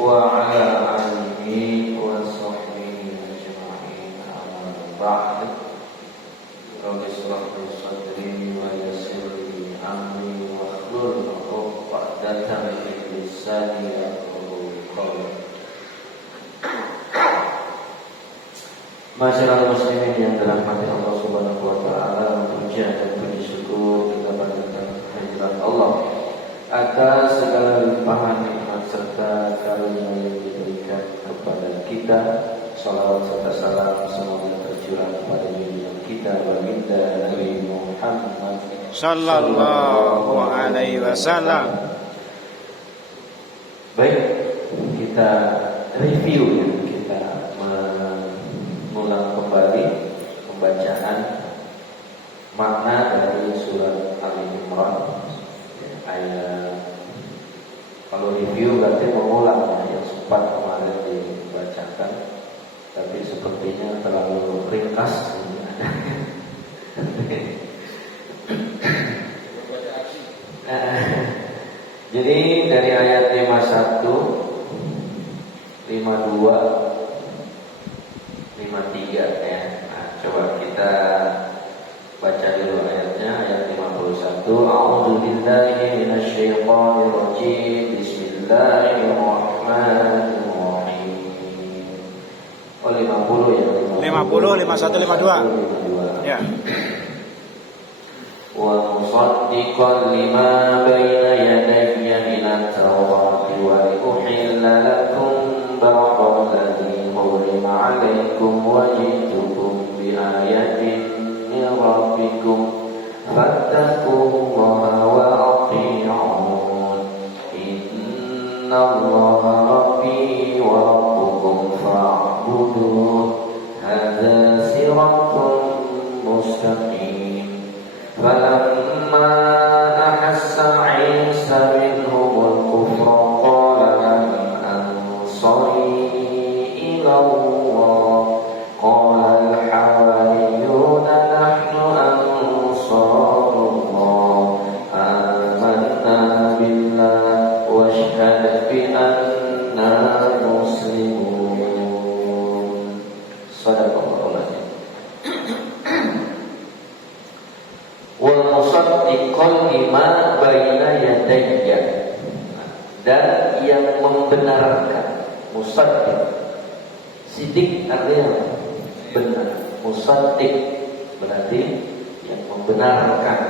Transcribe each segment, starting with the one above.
وعلى آله وصحبه أجمعين أما بعد رب اشرح لي صدري ويسر لي أمري واحلل عقدة من لساني يفقهوا قولي. Masyarakat muslimin yang dirahmati Allah Subhanahu wa taala, puja dan puji syukur kita panjatkan kehadirat Allah atas segala limpahan nikmat serta karunia yang diberikan kepada kita. Salawat serta salam semoga tercurah kepada junjungan kita baginda Nabi Muhammad sallallahu alaihi wasallam. Baik, kita review ya, kita mengulang kembali pembacaan makna dari surat Al-Imran. Ayat, kalau review berarti mengulang yang sempat kemarin dibacakan, tapi sepertinya terlalu ringkas. Jadi dari ayat 51, 52, 53 ya. Nah, coba kita baca dulu ayatnya, ayat 51. A'udzu billahi minasyaitonir rajim. Bismillahirrahmanirrahim. Oh 50 ya. 50, 51, 52. Ya. Wa musaddiqan lima baina yadayya minat tawrati wa uhilla lakum ba'dalladzi hurima 'alaikum wa ji'tukum bi ayatin min rabbikum fattaqullaha wa ati'un innallaha rabbi wa rabbukum fa'buduh hadza siratun mustaqim. Falamma ahassa 'Isa minhumul kufra qala man ansari ila Allah qala al-hawariyuna nahnu ansarullah amanna billah washhad bi anna muslimun. Sadaqallahu alazim. Wa musaddiqan lima baina yadayya, dan yang membenarkan. Musaddiq, sidik artinya benar. Musaddiq berarti yang membenarkan.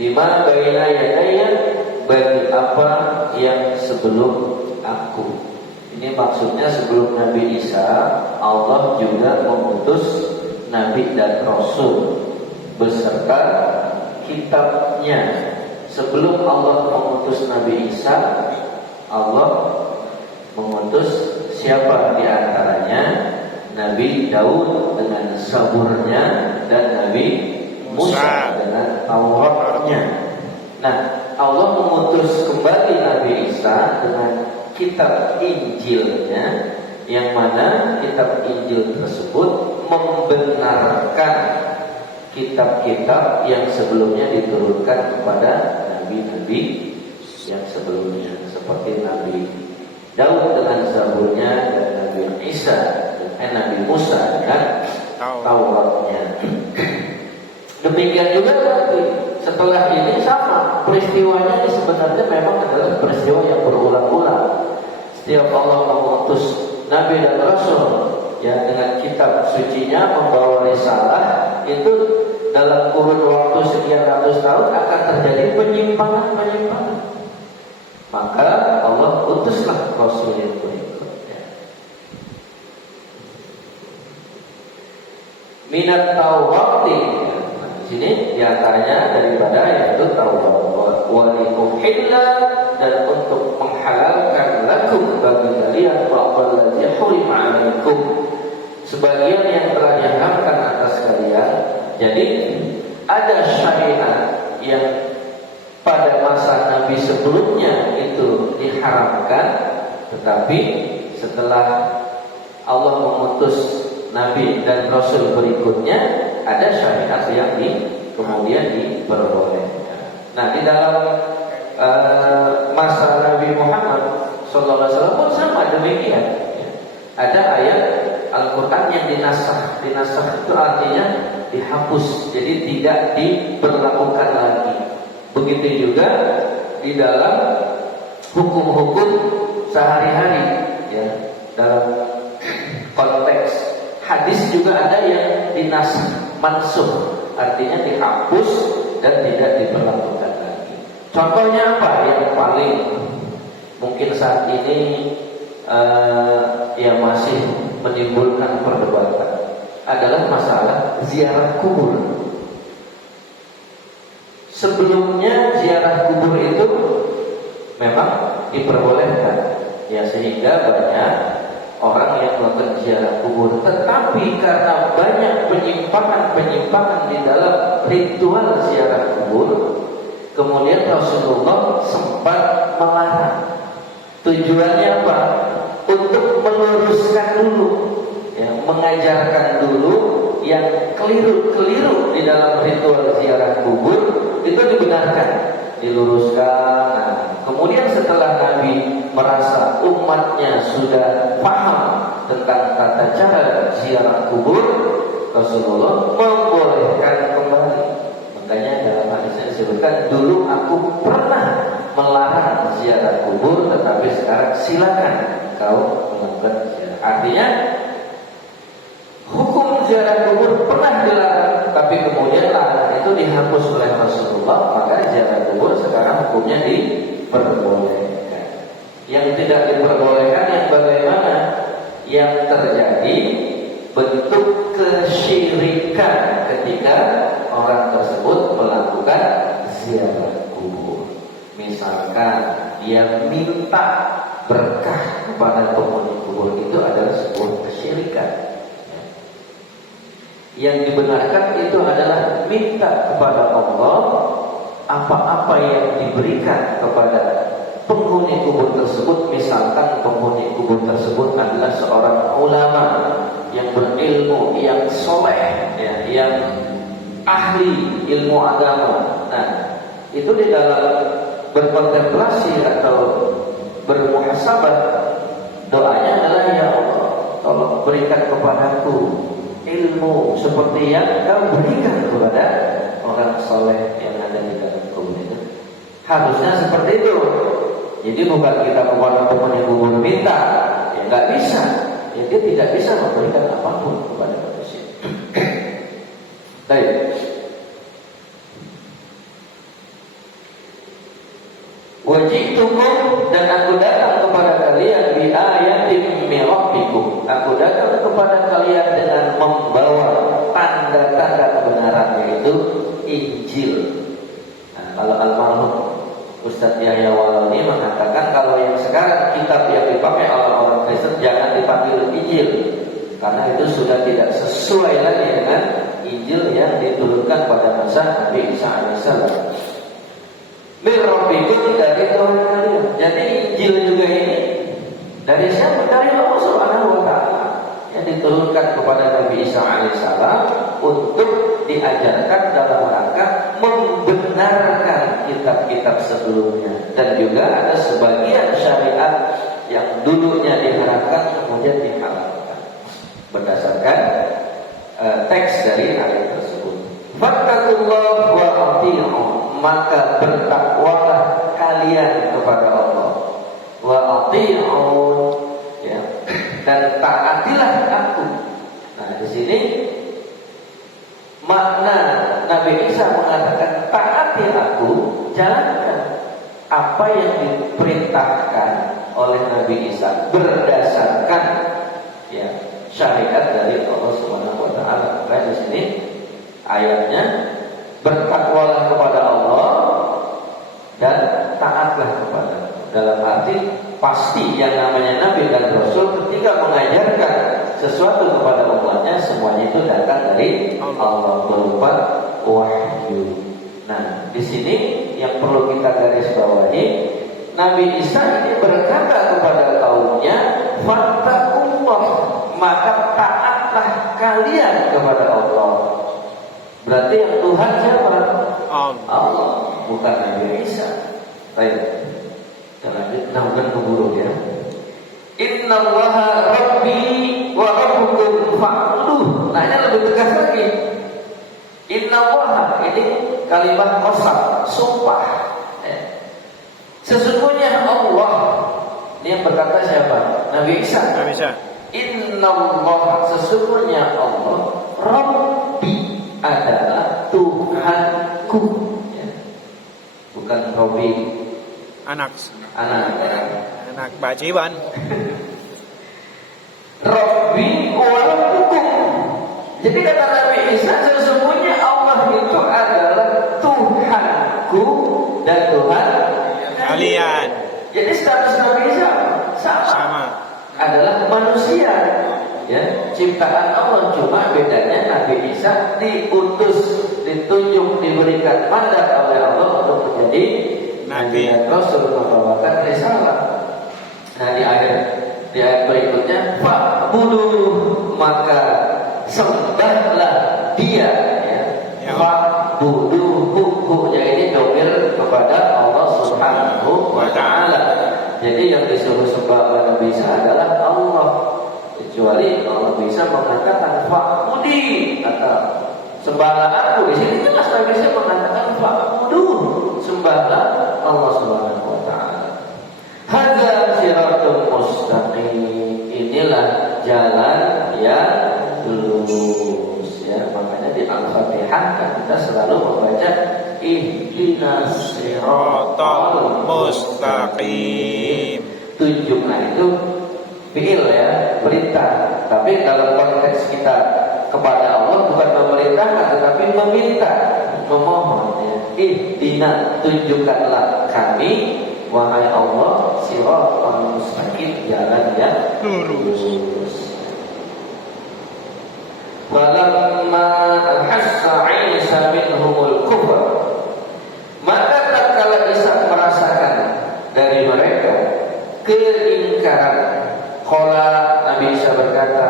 Lima baina yadayya, bagi apa yang sebelum aku. Ini maksudnya sebelum Nabi Isa, Allah juga mengutus Nabi dan Rasul beserta kitabnya. Sebelum Allah mengutus Nabi Isa, Allah mengutus siapa di antaranya? Nabi Daud dengan Zaburnya dan Nabi Musa dengan Tauratnya. Nah, Allah mengutus kembali Nabi Isa dengan kitab Injilnya, yang mana kitab Injil tersebut membenarkan kitab-kitab yang sebelumnya diturunkan kepada nabi-nabi yang sebelumnya, seperti Nabi Daud dengan Zaburnya dan Nabi Nabi Musa dengan Tauratnya. Demikian juga nanti setelah ini sama peristiwanya. Ini sebenarnya memang adalah peristiwa yang berulang-ulang. Setiap Allah mengutus Nabi dan Rasul ya dengan kitab sucinya, membawa risalah, itu dalam kurun waktu sekian ratus tahun akan terjadi penyimpangan. Maka Allah utuslah Rasul yang berikutnya. Minat Taurati, di sini diantaranya daripada yaitu Taurat. Walikuhilla, dan untuk menghalalkan lakum bagi kalian ba'dalladzi hurima 'alaikum, sebagian yang telah diharamkan atas kalian. Jadi ada syariat yang pada masa Nabi sebelumnya itu diharamkan, tetapi setelah Allah mengutus Nabi dan Rasul berikutnya, ada syariat yang kemudian diperbolehkan. Nah, di dalam masa Nabi Muhammad Sallallahu Alaihi Wasallam pun sama demikian. Ya. Ada ayat Al-Quran yang dinasakh. Dinasakh itu artinya dihapus, jadi tidak diberlakukan lagi. Begitu juga di dalam hukum-hukum sehari-hari, ya, dalam konteks hadis juga ada yang dinasakh, mansukh, artinya dihapus dan tidak diberlakukan lagi. Contohnya apa yang paling mungkin saat ini yang masih menimbulkan perdebatan adalah masalah ziarah kubur. Sebelumnya ziarah kubur itu memang diperbolehkan, ya, sehingga banyak orang yang melakukan ziarah kubur. Tetapi karena banyak penyimpangan di dalam ritual ziarah kubur, kemudian Rasulullah sempat melarang. Tujuannya apa? Untuk meluruskan dulu, ya, mengajarkan dulu yang keliru di dalam ritual ziarah kubur itu dibenarkan, diluruskan. Nah, kemudian setelah Nabi merasa umatnya sudah paham tentang tata cara ziarah kubur, Rasulullah membolehkan kembali. Makanya dalam hadisnya disebutkan, dulu aku pernah melarang ziarah kubur, tetapi sekarang silakan kau melakukan ziarah. Artinya hukum ziarah kubur pernah dilarang, tapi kemudian larangan itu dihapus oleh Rasulullah. Maka ziarah kubur sekarang hukumnya diperbolehkan. Yang tidak diperbolehkan yang bagaimana? Yang terjadi bentuk kesyirikan ketika orang tersebut melakukan ziarah kubur. Misalkan dia minta berkah kepada penghuni kubur, itu adalah sebuah kesyirikan. Yang dibenarkan itu adalah minta kepada Allah apa-apa yang diberikan kepada penghuni kubur tersebut. Misalkan penghuni kubur tersebut adalah seorang ulama yang berilmu, yang soleh, ya, yang ahli ilmu agama. Nah, itu di dalam berkontemplasi atau bermuhasabah, doanya adalah, ya Allah, tolong berikan kepadaku ilmu seperti yang kau berikan kepada orang soleh yang ada di dalam kubur itu. Harusnya seperti itu. Jadi bukan kita kepada penghuni kubur minta, ya nggak bisa. Ya, dia tidak bisa memberikan apapun kepada manusia. Baik. Wajibtukum, dan aku datang kepada kalian bi ayatin min rabbikum. Aku datang kepada kalian dengan membawa tanda-tanda kebenaran, yaitu Injil. Nah, kalau almarhum Ustadz Yahya Walauni mengatakan kalau yang sekarang kitab yang dipakai oleh orang Kristen jangan dipanggil Injil, karena itu sudah tidak sesuai lagi dengan Injil yang diturunkan pada masa Nabi Isa alaihissalam. Min rabbikum, dari Tuhan kalian. Jadi Injil juga ini dari siapa? Dari Allah Subhanahu wa taala, yang diturunkan kepada Nabi Isa alaihissalam untuk diajarkan dalam rangka membenarkan kitab-kitab sebelumnya, dan juga ada sebagian syariat yang dulunya diharapkan kemudian dihalalkan berdasarkan teks dari ayat tersebut. Fattaqullaha wa ati'un, maka bertakwalah kalian kepada Allah. Wa ati'un, ya, dan taatilah aku. Nah, di sini makna Nabi Isa mengatakan taati aku, jalankan apa yang diperintahkan oleh Nabi Isa berdasarkan, ya, syariat dari Allah Subhanahu wa taala. Maka di sini ayatnya bertakwalah kepada Allah dan taatlah kepada. Dalam arti pasti yang namanya Nabi dan Rasul ketika mengajarkan sesuatu kepada umatnya, semuanya itu datang dari Allah berupa wahyu. Nah, di sini yang perlu kita garis bawahi, Nabi Isa ini berkata kepada kaumnya, fattaqullah, maka taatlah kalian kepada Allah. Berarti yang Tuhan siapa? Allah, bukan Nabi Isa. Baik. Kita lanjut, mudah-mudahan keburu ya. Innallaha rabbi wa rabbukum fa'buduh. Nah ini lebih tegas lagi. Innallaha, ini kalimat qasam, sumpah. Sesungguhnya Allah. Ini yang berkata siapa? Nabi Isa. Nabi Isa. Innallaha, sesungguhnya Allah Rabbi adalah Tuhanku. Ya. Bukan Robbi Anak Pak Ciwan. Rabbi wa rabbukum. Jadi kata Nabi Isa, sesungguhnya Allah itu adalah Tuhanku dan Tuhan Kalian. Jadi status Nabi Isa sama. Adalah manusia, ya, ciptaan Allah. Cuma bedanya Nabi Isa diutus, ditunjuk, diberikan mandat oleh Allah untuk menjadi Nabi dan Rasul, membawakan risalah. Nah di ayat berikutnya, fa'buduh, maka sembahlah dia, ya. Fa'buduhu, ya ini domir kepada Allah Subhanahu wa Ta'ala. Jadi yang disuruh sembah Nabi Isa adalah Allah. Kecuali Allah bisa mengatakan fa'budi, atau sembahlah aku. Di sini jelas Nabi Isa mengatakan fa'buduh, sembahlah Allah Subhanahu wa Ta'ala. Hadza siratul mustaqim, inilah jalan yang lurus, ya. Makanya di Al-Fatihah kan kita selalu membaca ihdinas siratal mustaqim. Tunjuklah itu fi'il, ya, perintah. Tapi dalam konteks kita kepada Allah bukan memerintahkan, tetapi meminta, memohon, ya. Ihdina, tunjukkanlah kami, wahai Allah, siratal mustaqim, jalan yang lurus. Falamma ahassa Isa minhumul kufr, maka tatkala Isa merasakan dari mereka keingkaran, qala, Nabi Isa berkata,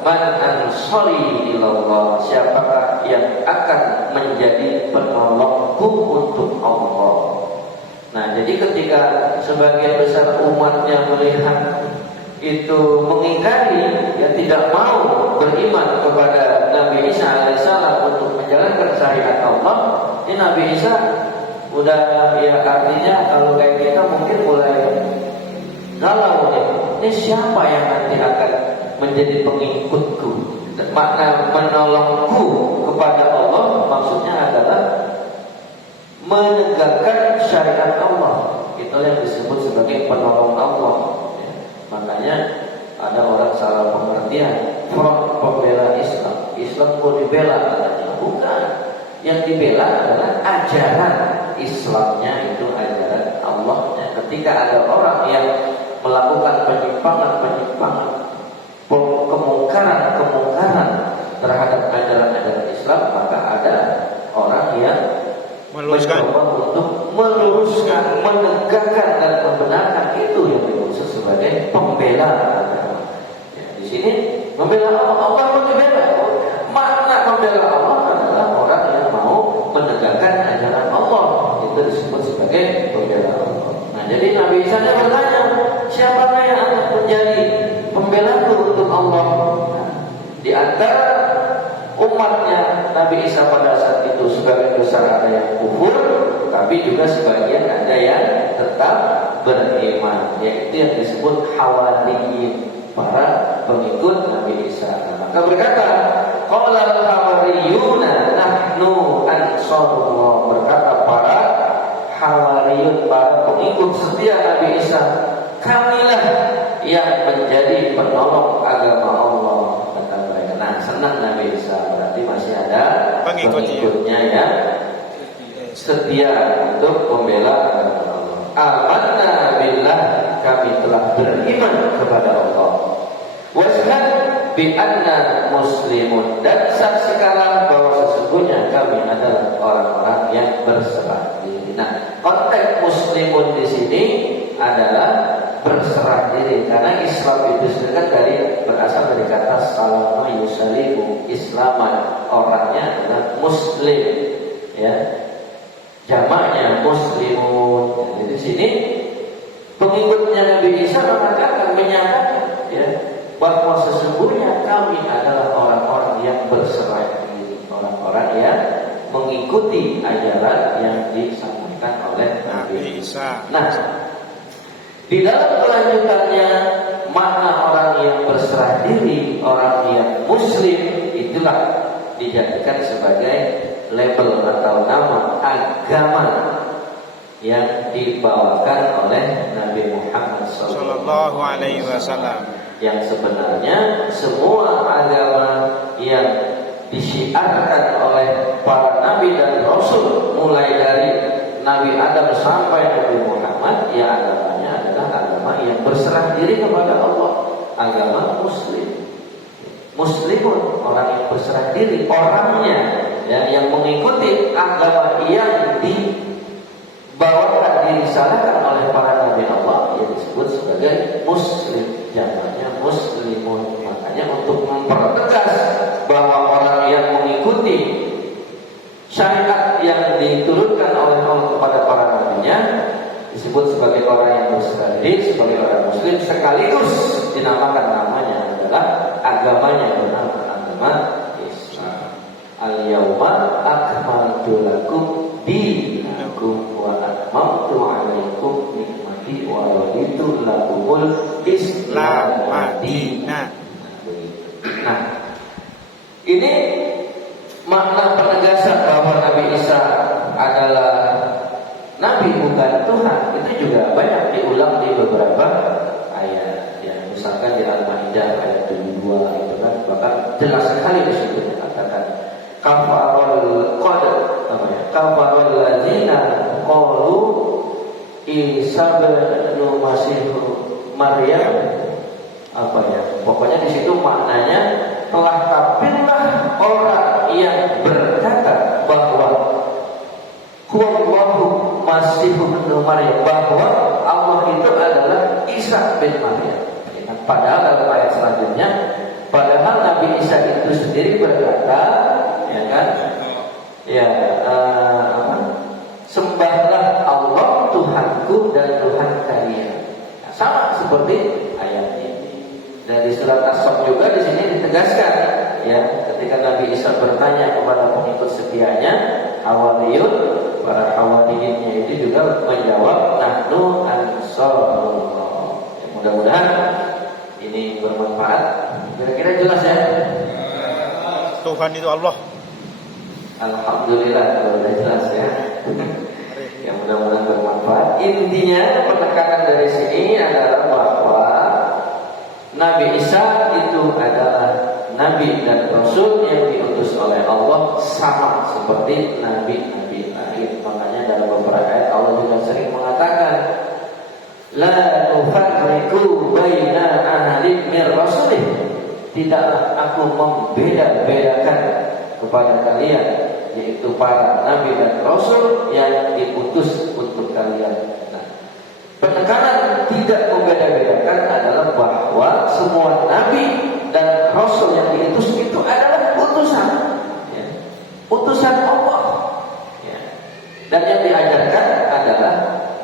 man ansari ilallah, siapakah yang akan menjadi penolongku untuk Allah. Nah, jadi ketika sebagian besar umatnya melihat itu mengingkari, ya, tidak mau beriman kepada Nabi Isa alaihissalam untuk menjalankan syariat Allah, ini Nabi Isa udah, ya, artinya kalau kayak kita mungkin mulai galau, ya. Ini siapa yang nanti akan menjadi pengikutku? Dan makna menolongku kepada Allah maksudnya adalah menegakkan syariat Allah. Itu yang disebut sebagai penolong Allah. Makanya ada orang salah pengertian, front pembela Islam. Islam mau dibela, katanya. Bukan. Yang dibela adalah ajaran Islamnya, itu ajaran Allahnya. Ketika ada orang yang melakukan penyimpangan, kemungkaran terhadap ajaran-ajaran Islam, maka ada orang yang mencoba untuk meluruskan, menegakkan dan membenarkan. Itu yang dimaksud sebagai pembela agama. Ya, di sini membela Allah mau dibela. Makna membela Allah adalah orang yang mau menegakkan ajaran Allah. Itu disebut sebagai pembela Allah. Nah, jadi Nabi Isa bertanya, siapa yang akan menjadi pembela untuk Allah? Nah, di antara umatnya Nabi Isa pada saat itu sebagian besar ada yang kufur, tapi juga sebagian ada yang tetap beriman, yaitu yang disebut hawariyin, para pengikut Nabi Isa. Maka berkata, qala al-hawariyuna nahnu ansarullah, berkata para hawariyun, para pengikut setia Nabi Isa, kamilah yang menjadi penolong agama Allah, kata mereka. Nah, senang Nabi Isa, berarti masih ada pengikutnya yang setia untuk membela agama Allah. Amanna billah, kami telah beriman kepada Allah. Washhad bi anna muslimun, dan saksikanlah bahwa sesungguhnya kami adalah orang-orang yang berserah diri. Nah, konteks muslimun di sini adalah berserah diri, karena Islam itu sendiri berasal dari kata salama yusalimu, islaman, orangnya adalah muslim, ya, jamaknya muslimun. Jadi di sini Pengikutnya Nabi Isa mengatakan, menyatakan ya, bahwa sesungguhnya kami adalah orang-orang yang berserah diri, orang-orang yang mengikuti ajaran yang disampaikan oleh Nabi Isa. Nah, di dalam kelanjutannya makna orang yang berserah diri, orang yang muslim, itulah dijadikan sebagai label atau nama agama yang dibawakan oleh Nabi Muhammad Sallallahu Alaihi Wasallam. Yang sebenarnya semua agama yang disiarkan oleh para nabi dan rasul, mulai dari Nabi Adam sampai Nabi Muhammad, ya agamanya adalah agama yang berserah diri kepada Allah, agama Muslim. Muslimun, orang yang berserah diri, orangnya ya, yang mengikuti agama yang dibawakan, dirisalahkan oleh para nabi Allah, yang disebut sebagai Muslim, jamaknya Muslimun. Makanya untuk mempertegas bahwa orang yang mengikuti syariat yang diturunkan oleh Allah kepada para nabinya disebut sebagai orang yang berserah diri, sebagai orang Muslim, sekaligus dinamakan namanya adalah agamanya bernama agama Islam. Al-yawma akmaltu lakum dinakum wa atmamtu alaikum nikmati wa raditu lakumul Islam madinah. Nah, ini makna penegasan bahwa Nabi Isa adalah Nabi bukan Tuhan, itu juga banyak diulang di beberapa ayat. Ya, misalkan di Al-Maidah ayat 72 itu kan, bahkan jelas sekali di situ dikatakan kafarul ladzina qalu Isa bin Masih Maryam, apa ya? Pokoknya di situ maknanya telah kafirlah orang yang berkata bahwa huwallahu Masihun Maryam, bahwa Allah itu adalah Isa bin Maryam. Padahal dalam ayat selanjutnya, padahal Nabi Isa itu sendiri berkata, ya kan, ya sembahlah Allah Tuhanku dan Tuhan kalian. Nah, sama seperti ayat ini. Dari surat As-Saff juga di sini ditegaskan, ya, ketika Nabi Isa bertanya kepada pengikut setianya, Hawariyun, para Hawariyinnya itu juga menjawab, nahnu ansarullah. Ya, mudah-mudahan ini bermanfaat. Kira-kira jelas ya? Tuhan itu Allah. Alhamdulillah, sudah jelas ya. Ya, mudah-mudahan bermanfaat. Intinya penekanan dari sini adalah bahwa Nabi Isa itu adalah Nabi dan Rasul yang diutus oleh Allah, sama seperti Nabi-Nabi lain. Makanya dalam beberapa ayat Allah juga sering mengatakan, La nufarriqu baina ahadin min rasulih. Tidaklah aku membeda-bedakan kepada kalian, yaitu para Nabi dan Rasul yang diutus untuk kalian. Nah, penekanan tidak membeda-bedakan adalah bahwa semua Nabi dan Rasul yang diutus itu adalah utusan, ya, utusan Allah, ya. Dan yang diajarkan adalah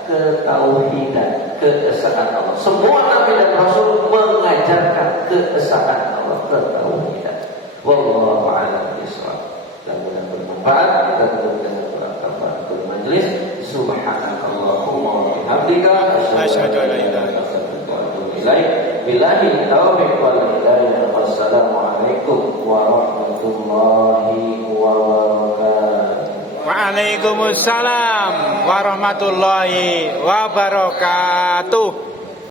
ketauhidan, keesaan Allah. Semua Nabi dan Rasul mengajarkan keesaan Allah, ketauhidan. Wallahu a'lam bishawab. Mudah-mudahan bermanfaat. Kita tutup dengan kafaratul majlis. Subhanakallahumma wa bihamdika asyhadu an la ilaha illa anta wa atubu ilaik. Billahi taufiq wal hidayah. Wassalamualaikum warahmatullahi wabarakatuh. Waalaikumsalam warahmatullahi wabarakatuh.